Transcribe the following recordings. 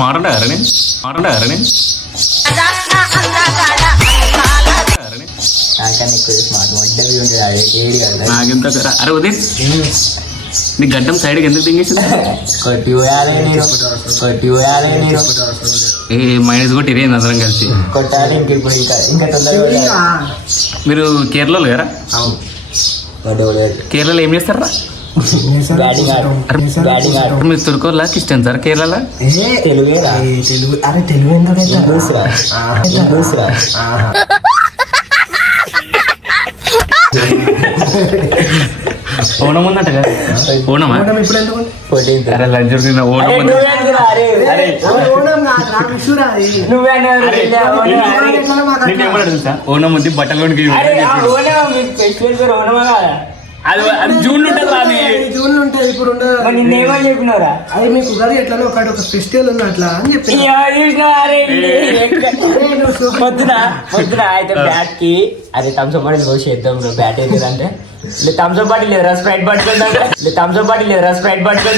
Smart ఉంటారా నాకెంత అరే ఉదయం నీ గడ్డం సైడ్కి ఎందుకు తింగేసింది ఏ మైనస్ కూడా ఇరేంది అందరం కలిసి మీరు కేరళలో లేరా కేరళలో ఏం చేస్తారా మీరు తుర్కోలా క్రిస్టియన్ సార్ కేరళ ఓణం ఉందట కదా ఓణమా అరే లంచ్ ఓణం ఉంది తెలుసా ఓణం ఉంది బట్టలు అది జూన్ ఉంటుంది జూన్ ఉంటుంది ఇప్పుడు చెప్పినారా అది మీకు ఉగాది ఎట్లా ఒక ఫెస్టివల్ ఉంది అట్లా అని చెప్పి పొద్దున అయితే బ్యాట్ కి అది థమ్స్అప్ బాటిల్ పోసి చేద్దాం బ్యాట్ ఏంటంటే థమ్స్అప్ బాటిల్ లేదురా Sprite bottle Sprite bottle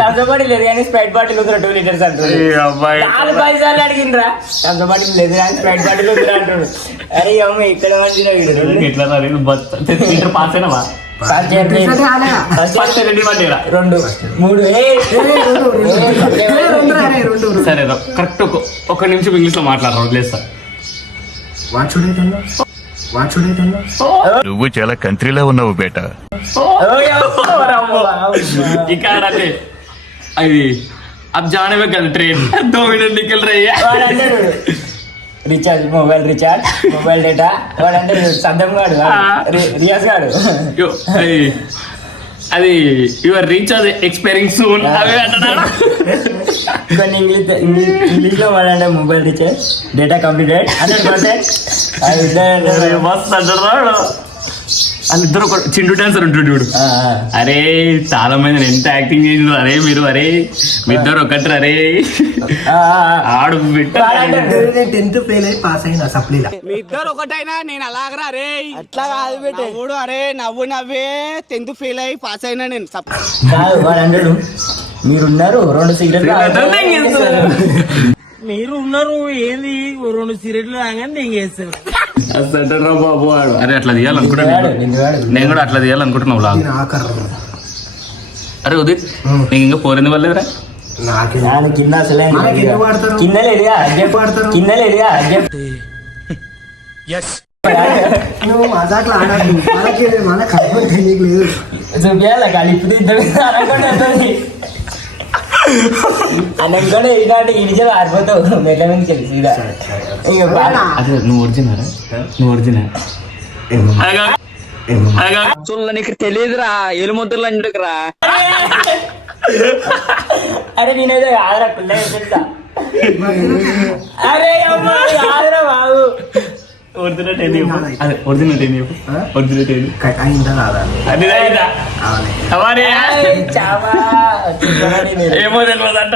Thums Up bottle లేదు కానీ స్ప్రైట్ బాటిల్ 2 లీటర్స్ అంటారు 4 సార్లు అడిగిండ్రా థమ్స్అప్ బాటిల్ లేదు కానీ స్ప్రైట్ బాటిల్ వద్దురా అంటాడు. అరే అమ్మ ఇక్కడ ఎట్లా పాస్ అయినావా 2 3 సరే కరెక్ట్ ఒక నిమిషం ఇంగ్లీష్ లో మాట్లాడరా వదిలేస్తా. నువ్వు చాలా కంట్రీలో ఉన్నావు బేటా. ఇక్కడ అది अब जाने में कल ट्रेन 2 मिनट निकल रही है రీఛార్జ్ మొబైల్ డేటా వాడంటే సద్దం గాడు రియాజ్ గాడు అది యువర్ రీఛార్జ్ ఎక్స్పైరింగ్ సూన్ అవే అంటున్నాడు. కొన్ని ఇంగ్లీష్ లో వాడంటే మొబైల్ రీఛార్జ్ డేటా కంప్లీటెడ్ 100%. మస్తు అంటున్నాడు. వాళ్ళిద్దరు ఒక చిండు డాన్సర్ ఉంటుంది చూడు. అరే చాలా మంది ఎంత యాక్టింగ్ చేసిండ్రు. అరే మీరు అరే మీ ఇద్దరు ఒకటి అరే ఆడు టెన్త్ ఫెయిల్ అయి పాస్ అయినా సప్లీలా మీ ఇద్దరు ఒకటైనా నేను అలాగరా అరే అట్లా కాదు పెట్టాడు. అరే నవ్వే 10th ఫెయిల్ అయి పాస్ అయినా నేను వాడు అంటాడు మీరున్నారు 2 సిగరెట్లు మీరు ఉన్నారు ఏంది 2 సిగరెట్లు తాగని తెంగేస్తారు. బాబు అరే అట్లా తీయాలనుకుంటున్నాను నేను కూడా అట్లా తీయాలనుకుంటున్నావు లాగా. అరే ఉదిత్ నీకు ఇంకా పోరింది వాళ్ళేరా కింద అసలే కింద లేదుగా నువ్వు మజాక్లు ఆడద్దు మన కల్పన తెలియక లేదు చూపించాల కలిపి ఇద్దరు అన్నం కూడా ఇలాంటి ఇడిచలు ఆరిపోతావు మెట్ల నుంచి తెలిసి అదే నువ్వు ఒరిజినల్ నీకు తెలియదురా ఎలుముద్రలు అంటుకురా. అరే నేనైతే ఆదరా పిల్ల చెప్తా. అరే అమ్మా ఆదరా బాబు ఏమో తెలియదు అంట.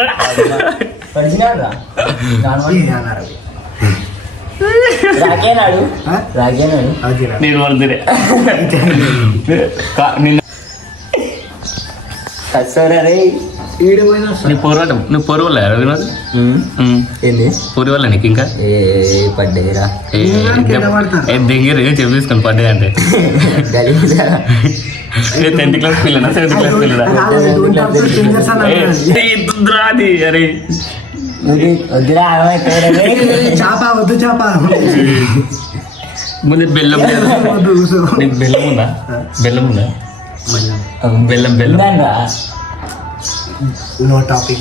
రాకేనాడు నేను వరదనే నిన్న సరే నీ పొరు వల్ల వినోద్ ఏంది పొరి వల్ల నీకు ఇంకా పడ్డేరా దెంగేరు చెప్పేసుకొని పడ్డే అంటే 10th క్లాస్ పిల్లనా 7th క్లాస్ పిల్లడా అది అరే వద్దురా వద్దు చేప ముందు బెల్లం లేదు నీకు బెల్లం ఉందా బెల్లం నో టాపిక్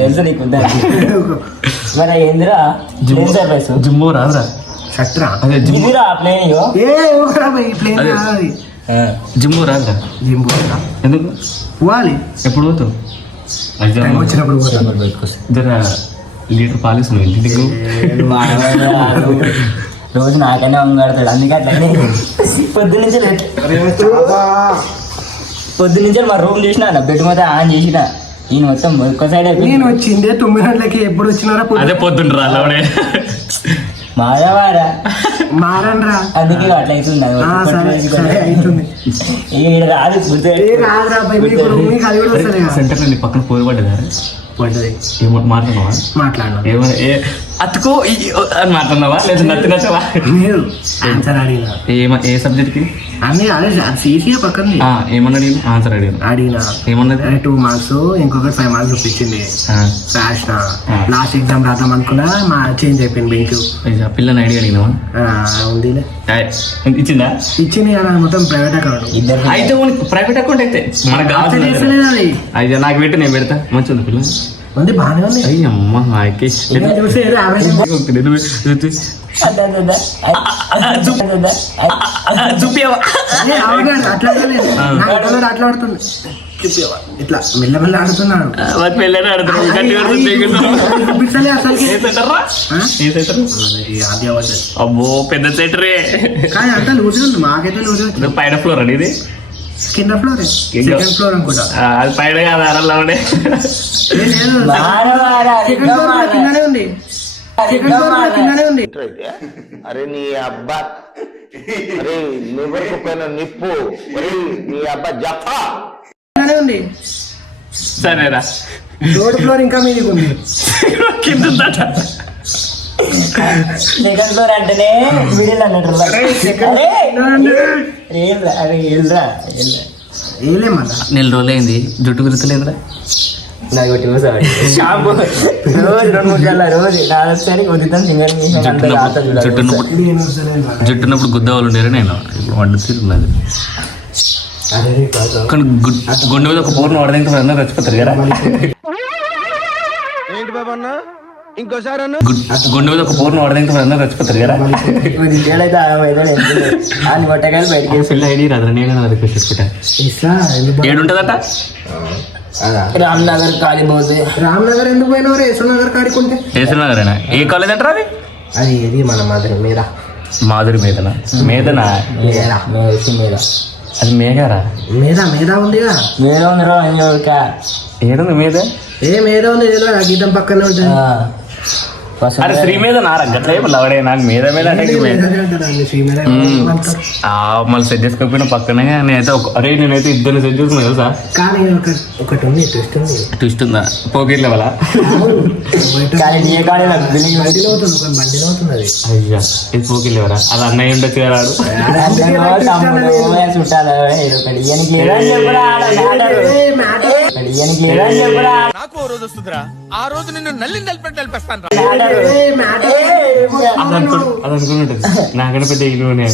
తెలుసు నీకు మరి ఏందిరా జిమ్మో రాదురా షట్రా అదే జిమ్మురా ప్లేన్ జిమ్మో రాదురా ఎందుకు పోవాలి ఎప్పుడు పోతావు వచ్చినప్పుడు జర లీటర్ పాలిస్ ఇంటికి రోజు నాకనే వంగాడతాడు అందుకే అట్లనే పొద్దున్నుంచి మా రూమ్ చూసినా బెడ్ మొత్తం ఆన్ చేసిన ఈయన మొత్తం ఒక్క సైడ్ నేను వచ్చిందే 9 గంటలకి ఎప్పుడు వచ్చినారా అదే పొద్దుంటారా మారవారా మారనరా అందుకే అట్లా అవుతుంది సరే అవుతుంది ఈడ రాదు గుర్తు రాదురా భయ్ మీకు మీకు అది కూడా వస్తుంది సెంటర్ నీ పక్కన పోయి పడ్డదా పడ్డది ఏమో మాట్లాడినావా మాట్లాడను ఏమో అతుకో అని మాట్లాడినావా లేదా నచ్చినట్టవా మీరు ఆన్సర్ అడిగిన ఏ సబ్జెక్ట్కి అన్ని అదే సీసీఏ పక్కన ఏమన్నా నేను ఆన్సర్ అడిగాను అడిగిన ఏమన్నది 2 మార్క్స్ ఇంకొకటి 5 మార్క్స్ చూపించింది రాసిన లాస్ట్ ఎగ్జామ్ రాద్దాం అనుకున్నా మా చేంజ్ అయిపోయింది బెంచ్ పిల్లని ఐడియా అడిగినావా ఉందిలే ఇచ్చిందా ఇచ్చింది కదా మొత్తం ప్రైవేట్ అకౌంట్ ఇద్దరు అయితే ప్రైవేట్ అకౌంట్ అయితే మనకు కావాల్సింది చేస్తలేదు అది అయితే నాకు పెట్టి నేను పెడతా మంచిగా ఉంది పిల్ల ఉంది బాగానే ఉంది అయ్యమ్మ నాకే ఇంకా చూస్తే ఏదో average చూపియవా ఏ, అవునా? అట్లా అడగలేదు. నా ఇంట్లో అట్లా ఆడుతుంది చూపివా ఇట్లా మెల్లమెల్ల ఆడుతున్నాడు పెళ్ళని చూపించలే అసలుకి ఈ ఆది అవ్వదు. అబ్బో పెద్ద సెటరే కానీ అంతా లూజ్ ఉంది మాకైతే లూజ్ వచ్చింది పైన ఫ్లోర్ అండి ఇది కింద ఫ్లోర్ సెకండ్ ఫ్లోర్ అనుకుంటా అది పైన కాదు అరల్లో ఉండే ఏ, లేదు మారవారా సెకండ్ ఫ్లోర్ కూడా కిందనే ఉంది సెకండ్ ఫ్లోర్ కూడా కిందనే ఉంది అరే నీ అబ్బా అరే నివరకు పైన నిప్పు అరే నీ అబ్బా జఫా కిందనే ఉంది సరేరా థర్డ్ ఫ్లోర్ ఇంకా మీదికి ఉంది కింద ఉందట. సెకండ్ ఫ్లోర్ అంటేనే మిడిల్ అన్నట్టు అరే ఏళ్ళరా ఏలే మళ్ళా నెల రోజులైంది జుట్టు గుర్తులేదురా నాకు ఒకటి షాంపూ రోజు 2-3 సార్లు రోజు నాలుగుసారి ఉదితం సింగర్ జుట్టున్నప్పుడు గుద్దవాళ్ళు ఉండేరా నేను ఇప్పుడు వంట తిరుగున్నది కానీ గుండె మీద ఒక పూర్ణ వాడదానికి అందరూ చచ్చిపోతారు కదా ఏంటి బాబు అన్న ఇంకోసారి అన్న గుండె మీద ఒక పూర్ణ వాడదానికి అందరూ చచ్చిపోతారు కదా అయితే అని బట్టకాయలు బయటకి పిల్ల ఐడి రాదు నేను రిక్వెస్ట్ చేసుకుంటా ఏడుంటదట రామ్నగర్ కాలిపోతే రామ్నగర్ ఎందుకు పోయినావు రేసు నగర్ కాడుకుంటే వేసినారేనా ఏ కాలేజ్ అంటారా అది అది ఏది మన మాదిరి మీద మాధురి మేదనా మేదనా మీద అది మేఘారా మీద మీద ఉందిగా మీద ఉంది ఏడుంది మీద ఏ మీద ఉంది ఏదో ఆ గీతం పక్కనే ఉంటుంది అరే శ్రీ మీద నారా గట్ల లవడే నాకు మీద మీద అంటే మళ్ళీ సెట్ చేసుకోకపోయినా పక్కనే నేనైతే అరే నేనైతే ఇద్దరు సెట్ చేసుకున్నా తెలుసా కానీ ఒకటి ఉంది ట్విస్ట్ ఉంది ట్విస్ట్ ఉందా పోకెట్ లెవెలా బండిలో అవుతుంది ఒక బండిలో అవుతుంది అది అయ్యా ఇది పోకెట్ లెవెలా అది అన్నయ్య ఉండొచ్చు కదా చుట్టాలు నాకు ఓ రోజు వస్తుందిరా ఆ రోజు నిన్ను నల్లి నలిపెట్టి నలిపేస్తాను అది అనుకున్నట్టు నాకన్నా పెద్ద ఇల్లు అని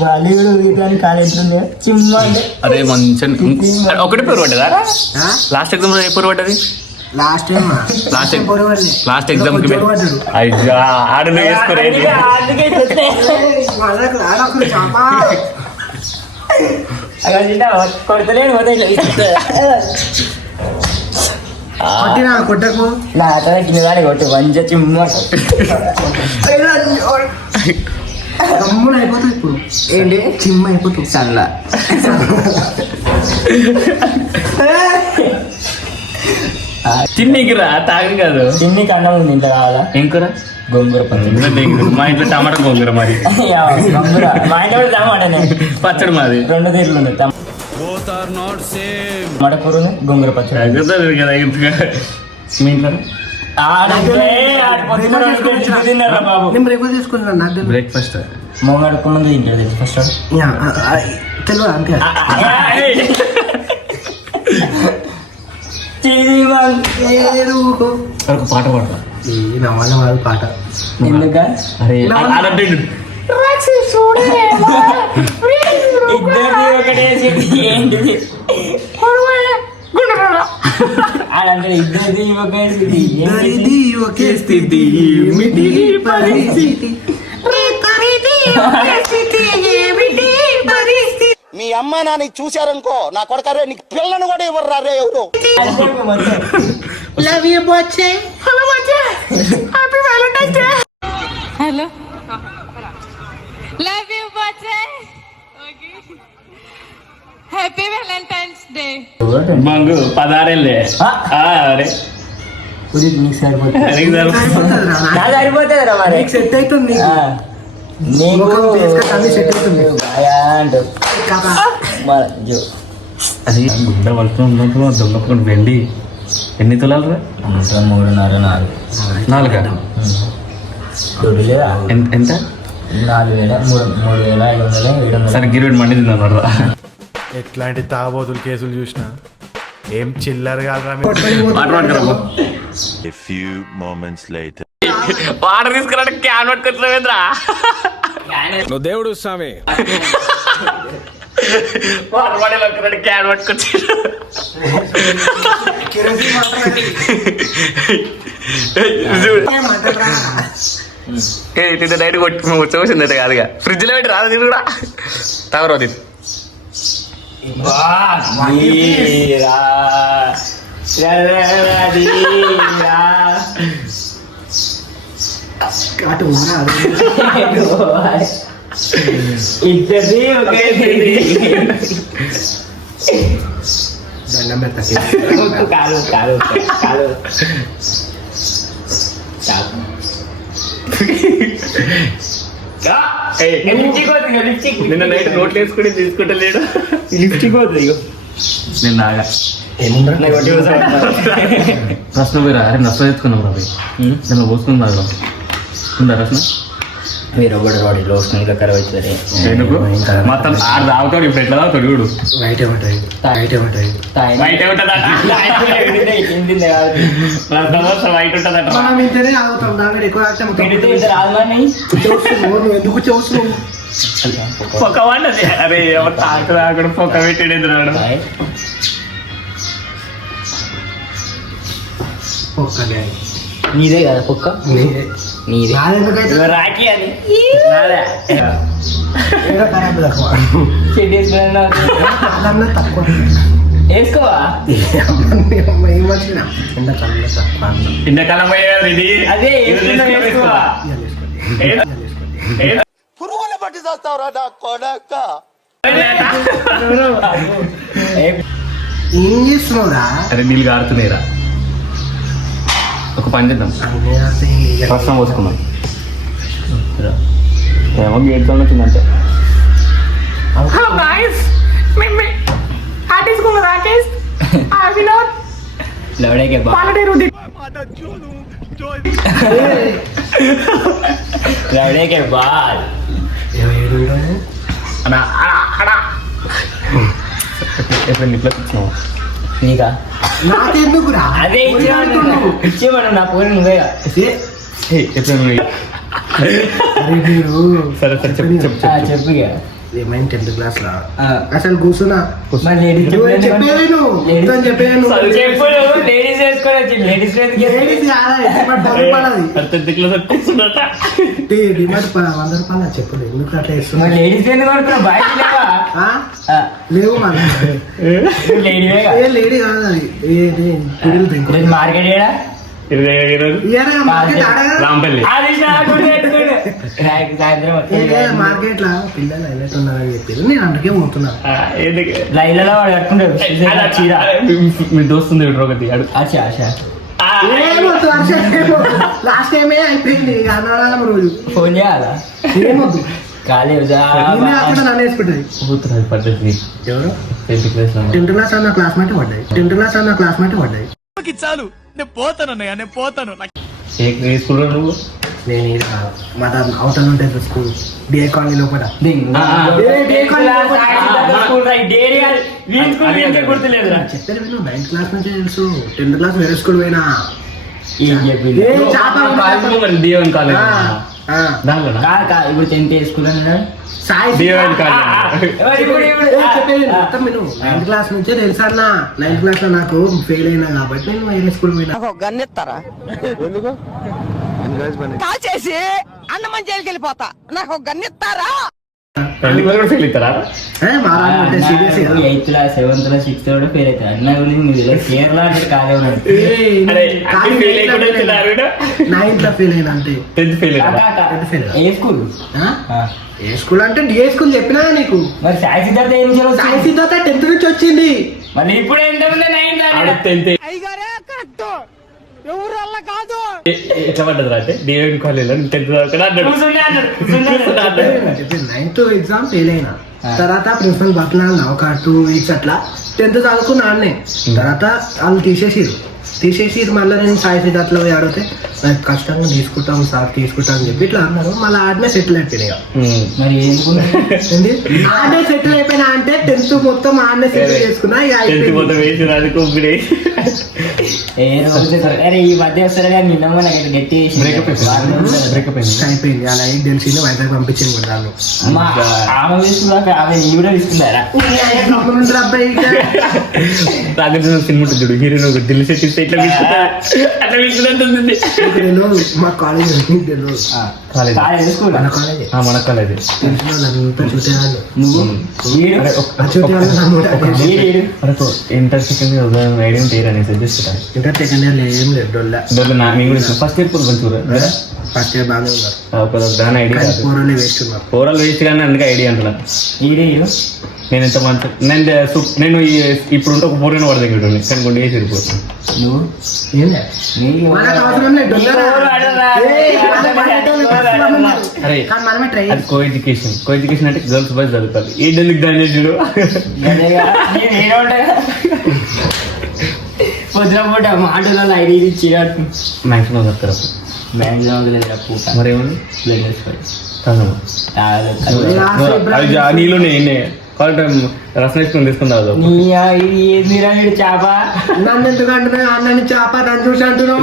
బాలీవుడ్ కాలేజ్ చిమ్మ అంటే అరే మంచిగా ఒకటి పేరు పడ్డదా లాస్ట్ ఎగ్జామ్ ఏ పేరు పడ్డది లాస్ట్ టైం లాస్ట్ ఎగ్జామ్ కి అయ్యా ఆడ వేసుకోరే కొడతలేను కొట్టకు నా అతను కింద దాన్ని కొట్టు మంచిగా చిమ్మ గమ్మున అయిపోతుంది ఇప్పుడు ఏంటి చిమ్మ అయిపోతుంది సన్లా తిన్నీకి రా తాగి కాదు తిన్నికి అన్నం ఉంది ఇంట్లో కావాలా ఏం కూర గోంగూర పచ్చడి మా ఇంట్లో టమాటా గోంగూర మరి గోంగూర మా ఇంట్లో కూడా టమాటానే పచ్చడి మాది 2 తీర్లు ఉన్నాయి టమాటా కూర ఉంది గోంగూర పచ్చడి తగ్గుతుంది కదా ఇంతగా మీ ఇంట్లో బాబు నేను బ్రేక్ఫాస్ట్ చేసుకుంటున్నాను నాకు తెలియదు. బ్రేక్ఫాస్ట్ మొన్న అడుక్కున్నది ఇంట్లో తెలుసు ఫస్ట్ యా, తెలియదు అంతే ఏదో ఊకో. ఒక పాట పాడతా ఈ నవ్వాల వాడు పాట ఎందుక అరే అదంటే ఇద్దరిది ఒకటే స్థితి ఏంటిది అదంటే ఇద్దరిది ఒకే స్థితి ఇద్దరిది ఒకే స్థితి ఏమిటి పరిస్థితి మీ అమ్మ నాన్న చూశారనుకో నా కొడకరే నీకు పిల్లను కూడా ఇవ్వరు రే ఎవరు లవ్ యూ బొచ్చే happy Valentine's day Hello. Love you, Bache. Okay. Happy Valentine's Day. బంగు 16 అరే నీకు సరిపోతుంది నీకు సరిపోతుందిరా, నాకు సరిపోతుంది రా మరి నీకు సెట్ అవుతుంది ఆ, నీకు ముఖం face cut అన్ని set అవుతుంది. బాగా అంటావు. కాకా. మరి జో. అది గుండె వలస ఉన్నప్పుడు దొంగకుండా వెండి ఎన్ని తులాలు రా? ఇంకా 3.5 నాలుగా దొడ్డు లేదా ఎంత 4,000 3,500 700 సరే గిరిపెట్టి మండి తిన్నాను రా. ఎట్లాంటి తాగబోతులు కేసులు చూసినా ఏం చిల్లర కాదురా వాటర్ పట్టుకురా. A few moments later. Water తీసుకురా క్యాన్ పట్టుకొచ్చినవేంద్రా? నువ్వు దేవుడు స్వామి. వాటర్ బాటిల్ పట్టుకున్నాడు క్యాన్ పట్టుకొచ్చి డైరెక్ట్ కొట్టి చూసిందట కాదుగా ఫ్రిడ్జ్ లో పెట్టి రాదు ఇది కూడా తగరో ఇది అటు ఊరా, అది. ఇద్దరిది ఒకే దండం పెడతా. కాదు కాదు కాదు నిన్న నైట్ నోట్లు వేసుకుని తీసుకుంటలేడు లిప్స్టిక్ పోతుంది ఇగో నేను నాగా రసన పోయి అరే రసన తెచ్చుకున్నాం రా నేను పోసుకున్నా ఉందా రసన మీరు ఒకటి వాడి లోషన్ ఇంకా ఖరాబ్ అవుతుంది ఎందుకు మొత్తం ఆడు తాగుతాడు ఇప్పుడు ఎట్లా తాగుతాడు వీడు వైట్ ఏమంటాయి, వైట్ ఏమంటాయి. వైట్ ఉంటుందట వైట్ ఉంటుందట మనం ఇంతనే ఆగుతాం, దాని ఎక్కువ ఆగితే మొత్తం రాదని చూస్తున్నావు, నువ్వు ఎందుకు చూస్తున్నావు? పొక్క వండది అరే ఎవరు తాగుడు పొక్క పెట్టాడు రాడు ఒక్కనే. నీదే కదా కుక్క నీదే. నీదే నాదెందుకైతే? రాఖీ అని నాదే ఏదో ఖరాబ్ తక్కువ. షెడ్ వేసుకున్నా అదన్నా తక్కువ. వేసుకోవా ఏం వచ్చినా ఎండాకాలంలో తక్కువ అన్నం. ఎండాకాలం పోయేది ఇది అదే వేసుకున్నా వేసుకోవా ఇవాళ వేసుకోండి. పురుగులు పట్టి చేస్తావురా నా కొడక. ఏం చేస్తున్నావురా? అరే నీళ్ళు కారుతున్నాయిరా ఒక పని చేద్దాం రసం పోసుకుందాం ఏమో గేట్ సౌండ్ వచ్చిందంటే లవడేకే లవడేకే బాల్ ఎప్పుడు ఇట్లా కూర్చున్నావు నీకా నాకెందుకురా? అదే ఇచ్చేవాడు నా పోయి నువ్వేగా ఎప్పుడు అరే మీరు సరే సరే చెప్పు చెప్పు చెప్పు చెప్పు ఇక. ఏమైంది 10th క్లాస్ లో ఆ. అసలు కూర్చున్నా మరి లేడీస్ చెప్పేది చెప్పు లేడీస్ వేసుకోవచ్చు లేడీస్ డిమాండ్ 100 రూపాయలు చెప్పు ఎందుకు అట్లా ఇస్తున్నా లేడీస్ ఎందుకు అనుకున్నా బయట లేవు మన లేడీవేగా లేడీ కాదు అది ఏది పిల్లలు పెంకు మార్కెట్ ఏడా రాంపల్లి సాయంత్రం మార్కెట్ లా పిల్లలు హైలైట్ ఉన్నారని చెప్పేది నేను అందుకే పోతున్నా లైన్లలో వాడు కట్టుకుంటాడు చీర మీ దోస్తుంది ఒకటి అడుగు ఆశ ఆశ లాస్ట్ టైమే అయిపోయింది అన్నదానం రోజు ఫోన్ చేయాలా ఏమొద్దు కాలేదు అక్కడ నన్ను వేసుకుంటుంది కూతురు పద్ధతి ఎవరు 10th క్లాస్ 10th క్లాస్ అన్న క్లాస్మేట్ పడ్డాయి 10th క్లాస్ అన్న క్లాస్మేట్ పడ్డాయి చాలు నేను పోతాను అన్నయ్య నేను పోతాను. ఏ స్కూల్లో నువ్వు నేను ఈడ మా అవతల ఉంటుంది స్కూల్ డిఐ కాలనీ లోపల గుర్తులేదురా చెప్పారు విను 9th క్లాస్ నుంచి తెలుసు 10th క్లాస్ వేరే స్కూల్ పోయినా ఏం చెప్పింది ఏ చేప మరి డిఎన్ కాలేజ్ ఆ, దాంట్లో కాదు ఇప్పుడు 10th వేసుకున్నాను సాయి డిఎన్ కాలేజ్ చెప్పేది మొత్తం నేను 9th క్లాస్ నుంచే తెలుసా అన్న 9th క్లాస్ లో నాకు ఫెయిల్ అయినా కాబట్టి నేను వేరే స్కూల్ పోయినా గన్నెత్తారా ఎందుకు కాల్చేసి అన్నమని జైలుకి వెళ్ళిపోతా నాకు ఒక గన్నెత్తారా ఫెయిల్ ఇస్తారా మా రాజు సీరియస్ 8th లా 7th లా 6th కూడా ఫెయిల్ అవుతాయి అన్న గురించి మీరు కేరళ అంటే కాలే ఉన్నాడు 9th లో ఫెయిల్ అయినా అంటే 10th ఫెయిల్ ఏ స్కూల్ ఏ స్కూల్ అంటే డిఏ స్కూల్ చెప్పినా నీకు మరి సాయి సిద్ధార్థ ఏం సాయి చదువు సిద్ధార్థ 10th నుంచి వచ్చింది మళ్ళీ ఇప్పుడు ఎంత ఉంది 9th టెన్త్ అయ్యగారే కరెక్ట్ ఎవరు ఎట్లా పడ్డది అంటే దేవుని కాలేజీలో 10th దాకా అన్నాడు. నైన్త్ ఎగ్జామ్ ఫెయిల్ అయినా తర్వాత ప్రిన్సిపల్ బట్టలు ఒక 2 weeks అట్లా 10th చదువుకున్నా అన్నే. తర్వాత వాళ్ళు తీసేసి మళ్ళీ నేను సాయి సిద్ధార్థలో పోయి అడిగితే నాకు కష్టంగా తీసుకుంటాం సార్ తీసుకుంటాం అని చెప్పి ఇట్లా అన్నారు. మళ్ళీ ఆడనే సెటిల్ అయిపోయినాయి. మరి ఏంటి ఆడనే సెటిల్ అయిపోయినా అంటే 10th మొత్తం ఆడనే సెటిల్ చేసుకున్నా. ఇక 10th మొత్తం వేసి రాదుకు ఊపిరి. అరే ఈ మధ్య వస్తారు కానీ నిన్న నాకు గట్టి అయిపోయింది. అలా ఏం తెలిసింది వైజాగ్ పంపించింది కూడా వాళ్ళు. ఆమె తీసుకున్నాక ఆమె నీ కూడా తీసుకున్నారా? అబ్బాయి రాజేంద్ర సినిమా ఉంటుంది చూడు, హీరోయిన్ ఒక దిల్ సెట్ ఇస్తే ఇట్లా తీసుకుంటా అట్లా తీసుకుంటుంది. తెలియదు మా కాలేజ్ తెలియదు. కాలేజ్ స్కూల్ మన కాలేజ్ మన కాలేజ్ తెలిసిన వాళ్ళంతా చూసేవాళ్ళు. నువ్వు ఇంటర్ సెకండ్ ఐడియా పేరు అనేసి చూస్తాను. ఇంటర్ సెకండ్ ఇయర్ ఏం లేదు ఫస్ట్ ఇయర్ కొంచెం ఫస్ట్ ఇయర్ బాగానే ఉన్నారు. దాని ఐడియా పూర్వలే వేస్ట్ ఉన్నారు. ఓవరాల్ వేస్ట్ కానీ అందుకే ఐడియా అంటున్నా. నేను ఎంత మంచి నేను ఇప్పుడు ఉంటే ఒక 4 పడదు కానీ కొన్ని వేసి వెళ్ళిపోతాను. నువ్వు మనకు అవసరం లేదు. అరే కానీ మనమే ట్రై అది కో ఎడ్యుకేషన్ అంటే గర్ల్స్ బాయ్స్ చదువుతారు. ఏంటెందుకు దాని చేసుడు పొద్దున పూట మాటలలో ఐడి ఇచ్చినట్టు మ్యాక్సిమం చదువుతారు. మరేమని నీళ్ళు నేనే రసం వేసుకొని తీసుకుంటావు. ఏంది చేప నన్ను ఎందుకు అంటున్నా? అన్నని చేప నన్ను చూసి అంటున్నావు.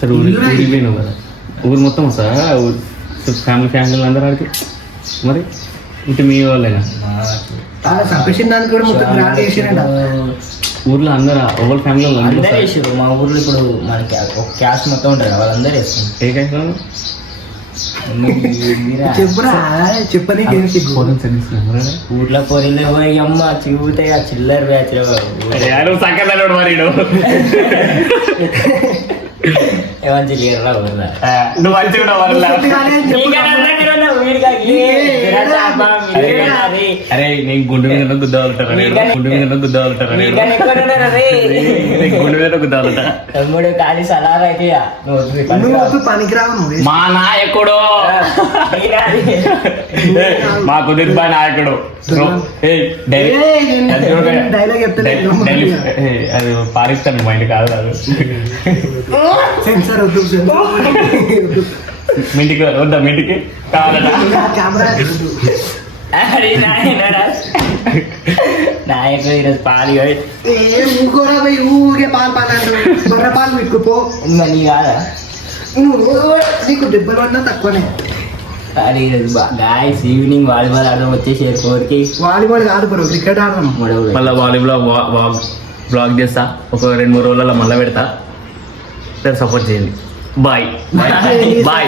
సరే ఊరిపోయినావు కదా, ఊరు మొత్తం వస్తారా? ఫ్యామిలీ అందరూ ఆడికి మరి ఇంటి మీ వాళ్ళేనా? చంపేసిన దానికి కూడా మొత్తం గ్రాండ్ చేసిరంట ఊర్లో అందరూ ఎవరి ఫ్యామిలీలో అందరూ వేసారు. మా ఊర్లో ఇప్పుడు మనకి ఒక క్యాస్ట్ మొత్తం ఉంటారు, వాళ్ళందరూ వేస్తారు. ఏ క్యాస్ట్? చెప్పురా చెప్పని ఊర్లో పోరీలు పోయి అమ్మ చిగుతాయి ఆ చిల్లర బ్యాచ్ సంకల్లాడు మరి ఏమంచి లేరా నువ్వు మంచిగా అరే నేను గుండు మీద గుద్దాలుతారా? గుండు మీద గుద్దాలుతారా? గుండు మీద గుద్దాలుతా తమ్ముడు కానీ సలార్ అయితే పనికిరావు. మా నాయకుడు, మా కుదిరిపా నాయకుడు డైలాగ్ చెప్తలేదు. అది పారిస్తాను మా ఇంటి కాదు అది. సెన్సార్ వద్దు. మింటికి వద్దా? మింటికి కావాలట కెమెరా నాయకుడు ఈరోజు పాలు ఊకోరా పోయి ఊగే పాలు బర్ర పాలు పెట్టుకుపో. నీ కాదా నీకు దెబ్బలు పడినా తక్కువనే. కానీ ఈరోజు గాయస్ ఈవినింగ్ వాలీబాల్ ఆడడం వచ్చేసారు 4కి. వాలీబాల్ కాదు బ్రో, క్రికెట్ ఆడదాం. మళ్ళీ వాలీబాల్ బ్లాగ్ చేస్తా ఒక 2-3 రోజులలో మళ్ళీ పెడతా. సపోర్ట్ చేయండి. Bye bye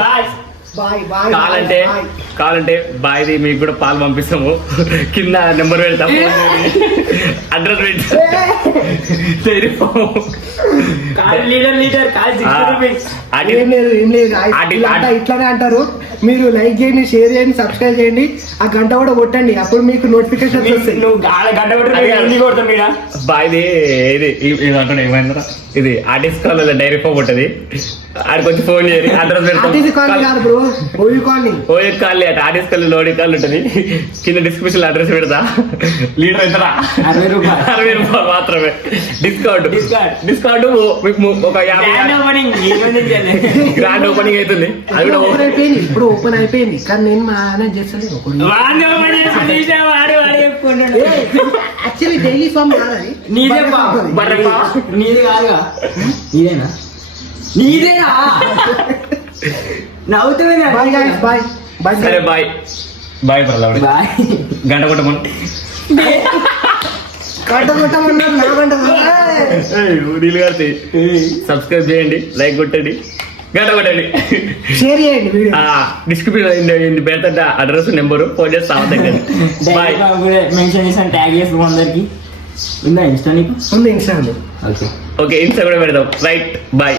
bye. కావాలంటే బాయ్ది మీకు కూడా పాలు పంపిస్తాము. కింద నెంబర్ పెడతాము, అడ్రస్ ఇట్లానే అంటారు. మీరు లైక్ చేయండి, షేర్ చేయండి, సబ్స్క్రైబ్ చేయండి, ఆ గంట కూడా కొట్టండి, అప్పుడు మీకు నోటిఫికేషన్ వస్తాయి. బాయ్ది ఇది అంటున్నా ఏమైందా, ఇది ఆర్టిస్ట్ కాలేజ్ డైరీ ఫామ్ ఉంటుంది, ఆడికి వచ్చి ఫోన్ చేయాలి. అడ్రస్ పెడతాం. ఓయే కాలనీ అటు ఆర్టిస్ట్ కాలేజ్ లోడి కాల్ ఉంటుంది, కింద డిస్క్రిప్షన్ అడ్రస్ పెడతా. లీటర్ ఎంత? 60 రూపాయలు మాత్రమే. డిస్కౌంట్ మీకు ఒక 50 గ్రాండ్ ఓపెనింగ్ అవుతుంది. అది కూడా ఓపెన్ అయిపోయింది, ఇప్పుడు ఓపెన్ అయిపోయింది. కానీ నేను మేనేజ్ చేస్తాను. యాక్చువల్లీ డైలీ ఫామ్ కాదని నీది కాదుగా, నీదేనా? నీదేనా? నవ్వుతుంది. Bye bye. సరే బాయ్ బాయ్ ప్రలాడ్. గంట కొట్టమని నీళ్ళు కడితే సబ్స్క్రైబ్ చేయండి, లైక్ కొట్టండి, గంట కొట్టండి, షేర్ చేయండి. డిస్క్రిప్షన్ పెడతా అడ్రస్ నెంబరు, ఫోన్ చేస్తా. బాయ్. మెన్షన్ చేసాను, ట్యాగ్ చేసుకో అందరికి. ఉందా ఇన్స్టా? నీకు ఉంది ఇన్స్టా? ఓకే ఓకే ఇన్స్టా కూడా పెడదాం. Right bye.